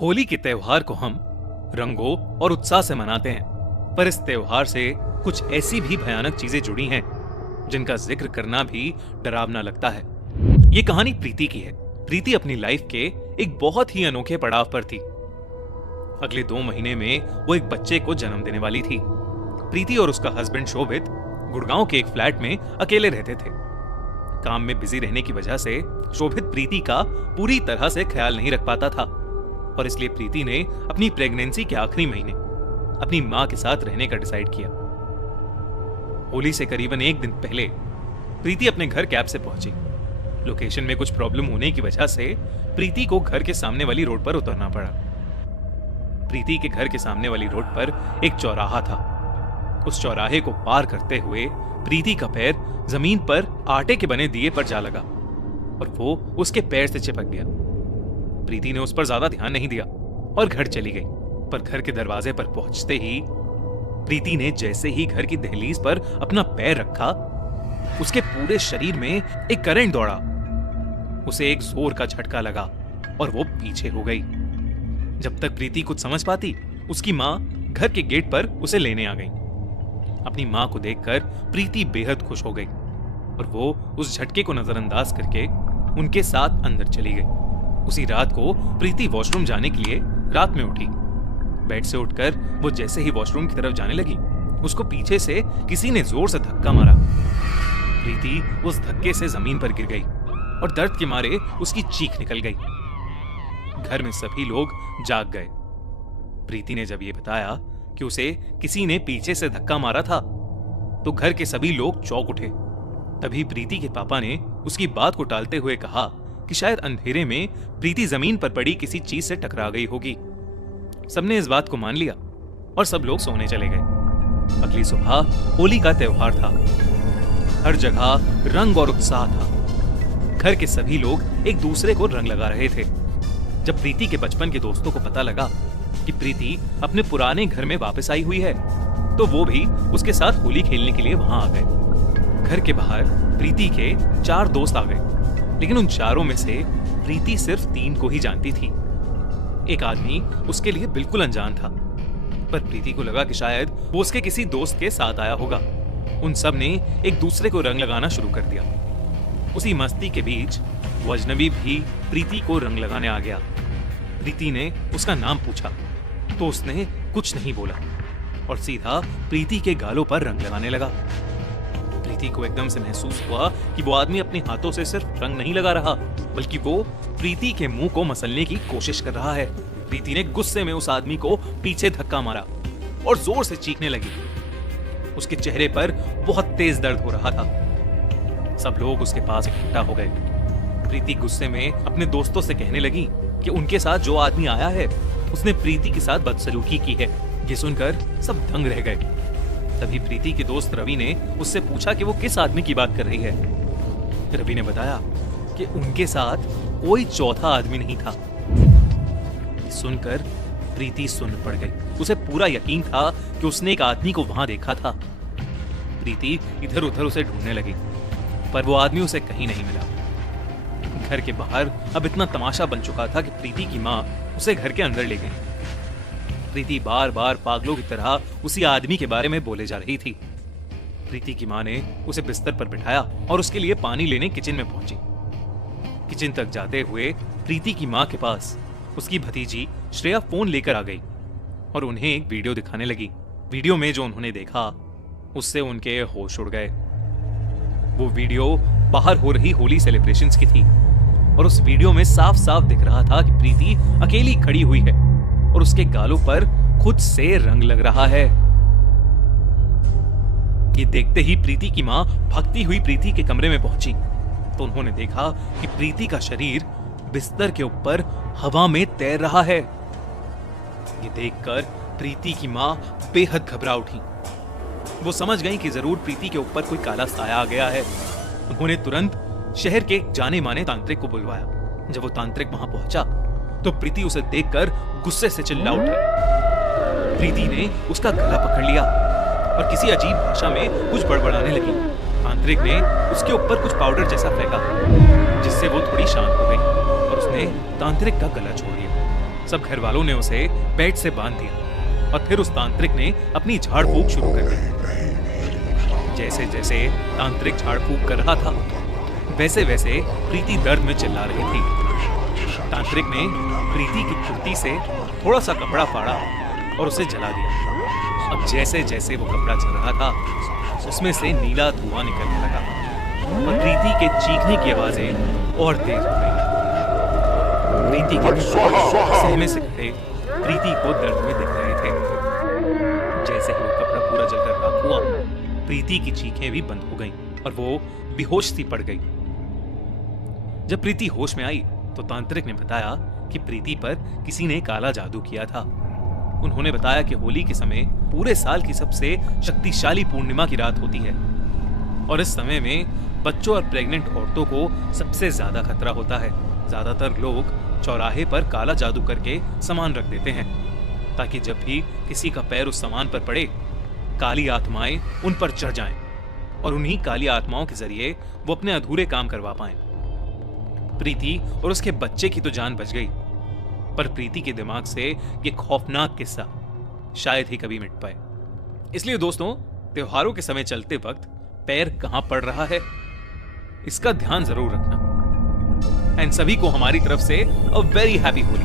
होली के त्योहार को हम रंगों और उत्साह से मनाते हैं, पर इस त्योहार से कुछ ऐसी भी भयानक चीजें जुड़ी हैं जिनका जिक्र करना भी डरावना लगता है। ये कहानी प्रीति की है। प्रीति अपनी लाइफ के एक बहुत ही अनोखे पड़ाव पर थी। अगले 2 महीने में वो एक बच्चे को जन्म देने वाली थी। प्रीति और उसका हस्बैंड शोभित गुड़गांव के एक फ्लैट में अकेले रहते थे। काम में बिजी रहने की वजह से शोभित प्रीति का पूरी तरह से ख्याल नहीं रख पाता था और इसलिए प्रीति ने अपनी प्रेगनेंसी के आखिरी महीने अपनी मां के साथ रहने का डिसाइड किया। होली से करीबन 1 दिन पहले प्रीति अपने घर कैब से पहुंची। लोकेशन में कुछ प्रॉब्लम होने की वजह से प्रीति को घर के सामने वाली रोड पर उतरना पड़ा। प्रीति के घर के सामने वाली रोड पर एक चौराहा था। उस चौराहे को पार करते हुए प्रीति का पैर जमीन पर आटे के बने दिए पर जा लगा और वो उसके पैर से चिपक गया। प्रीति ने उस पर ज्यादा ध्यान नहीं दिया और घर चली गई। पर घर के दरवाजे पर पहुंचते ही प्रीति ने जैसे ही घर की दहलीज पर अपना पैर रखा, उसके पूरे शरीर में एक करंट दौड़ा। उसे एक जोर का झटका लगा और वो पीछे हो गई। जब तक प्रीति कुछ समझ पाती, उसकी मां घर के गेट पर उसे लेने आ गई। अपनी मां को देखकर प्रीति बेहद खुश हो गई और वो उस झटके को नजरअंदाज करके उनके साथ अंदर चली गई। उसी रात को प्रीति वॉशरूम जाने के लिए रात में उठी। बेड से उठकर वो जैसे ही वॉशरूम की तरफ जाने लगी, उसको पीछे से किसी ने जोर से धक्का मारा। प्रीति उस धक्के से जमीन पर गिर गई और दर्द के मारे उसकी चीख निकल गई। घर में सभी लोग जाग गए। प्रीति ने जब ये बताया कि उसे किसी ने पीछे से धक्का मारा था, तो घर के सभी लोग चौंक उठे। तभी प्रीति के पापा ने उसकी बात को टालते हुए कहा कि शायद अंधेरे में प्रीति जमीन पर पड़ी किसी चीज से टकरा गई होगी। सबने इस बात को मान लिया और सब लोग सोने चले गए। अगली सुबह होली का त्योहार था। हर जगह रंग और उत्साह था। घर के सभी लोग एक दूसरे को रंग लगा रहे थे। जब प्रीति के बचपन के दोस्तों को पता लगा कि प्रीति अपने पुराने घर में वापस आई हुई है, तो वो भी उसके साथ होली खेलने के लिए वहां आ गए। घर के बाहर प्रीति के 4 दोस्त आ गए, लेकिन उन चारों में से प्रीति सिर्फ 3 को ही जानती थी। एक आदमी उसके लिए बिल्कुल अनजान था, पर प्रीति को लगा कि शायद वो उसके किसी दोस्त के साथ आया होगा। उन सब ने एक दूसरे को रंग लगाना शुरू कर दिया। उसी मस्ती के बीच वो अजनबी भी प्रीति को रंग लगाने आ गया। प्रीति ने उसका नाम पूछा तो उसने कुछ नहीं बोला और सीधा प्रीति के गालों पर रंग लगाने लगा। प्रीति को एकदम से महसूस हुआ कि वो आदमी अपने हाथों से सिर्फ रंग नहीं लगा रहा, बल्कि वो प्रीति के मुंह को मसलने की कोशिश कर रहा है। प्रीति ने गुस्से में उस आदमी को पीछे धक्का मारा और जोर से चीखने लगी। उसके चेहरे पर बहुत तेज दर्द हो रहा था। सब लोग उसके पास इकट्ठा हो गए। प्रीति गुस्से में अपने दोस्तों से कहने लगी कि उनके साथ जो आदमी आया है उसने प्रीति के साथ बदसलूकी की है। ये सुनकर सब दंग रह गए। तभी प्रीति के दोस्त रवि ने उससे पूछा कि वो किस आदमी की बात कर रही है। रवि ने बताया कि उनके साथ कोई चौथा आदमी नहीं था। सुनकर प्रीति सुन्न पड़ गई। उसे पूरा यकीन था कि उसने एक आदमी को वहां देखा था। प्रीति इधर उधर उसे ढूंढने लगी, पर वो आदमी उसे कहीं नहीं मिला। घर के बाहर अब इतना तमाशा बन चुका था कि प्रीति की मां उसे घर के अंदर ले गई। प्रीति बार बार पागलों की तरह उसी आदमी के बारे में बोले जा रही थी। प्रीति की मां ने उसे बिस्तर पर बिठाया और उसके लिए पानी लेने किचन में पहुंची। किचन तक जाते हुए प्रीति की मां के पास उसकी भतीजी श्रेया फोन लेकर आ गई और उन्हें एक वीडियो दिखाने लगी। वीडियो में जो उन्होंने देखा उससे उनके होश उड़ गए। वो वीडियो बाहर हो रही होली सेलिब्रेशंस की थी और उस वीडियो में साफ साफ दिख रहा था कि प्रीति अकेली खड़ी हुई है और उसके गालों पर खुद से रंग लग रहा है। ये देखते ही प्रीति की मां भागती हुई प्रीति के कमरे में पहुंची तो उन्होंने देखा कि प्रीति का शरीर बिस्तर के ऊपर हवा में तैर रहा है। ये देखकर प्रीति की मां बेहद घबरा उठी। वो समझ गई कि जरूर प्रीति के ऊपर कोई काला साया आ गया है। उन्होंने तुरंत शहर के जाने माने तांत्रिक को बुलवाया। जब वो तांत्रिक वहां पहुंचा तो प्रीति उसे देखकर गुस्से से चिल्ला उठी। प्रीति ने उसका गला पकड़ लिया और किसी अजीब भाषा में कुछ बड़बड़ाने लगी। तांत्रिक ने उसके ऊपर कुछ पाउडर जैसा फेंका, जिससे वो थोड़ी शांत हो गई और उसने तांत्रिक का गला छोड़ दिया। सब घर वालों ने उसे बेड से बांध दिया और फिर उस तांत्रिक ने अपनी झाड़ फूंक शुरू कर दी। जैसे जैसे तांत्रिक झाड़ फूंक कर रहा था, वैसे वैसे प्रीति दर्द में चिल्ला रही थी। तांत्रिक ने प्रीति की कुर्ती से थोड़ा सा कपड़ा फाड़ा और उसे जला दिया। अब जैसे जैसे वो कपड़ा जल रहा था, उसमें से नीला धुआं निकलने लगा और प्रीति के चीखने की आवाजें और तेज हो गई। प्रीति के सहमे से खड़े प्रीति को दर्द में दिख रहे थे। जैसे ही वो कपड़ा पूरा जलकर राख हुआ, प्रीति की चीखें भी बंद हो गईं और वो बेहोश सी पड़ गई। जब प्रीति होश में आई तो तांत्रिक ने बताया कि प्रीति पर किसी ने काला जादू किया था। उन्होंने बताया कि होली के समय पूरे साल की सबसे शक्तिशाली पूर्णिमा की रात होती है और इस समय में बच्चों और प्रेग्नेंट औरतों को सबसे ज्यादा खतरा होता है। ज्यादातर लोग चौराहे पर काला जादू करके सामान रख देते हैं ताकि जब भी किसी का पैर उस सामान पर पड़े, काली आत्माएं उन पर चढ़ जाएं और उन्हीं काली आत्माओं के जरिए वो अपने अधूरे काम करवा पाएं। प्रीति और उसके बच्चे की तो जान बच गई, पर प्रीति के दिमाग से ये खौफनाक किस्सा शायद ही कभी मिट पाए। इसलिए दोस्तों, त्योहारों के समय चलते वक्त पैर कहां पड़ रहा है, इसका ध्यान जरूर रखना। एंड सभी को हमारी तरफ से अ वेरी हैप्पी होली।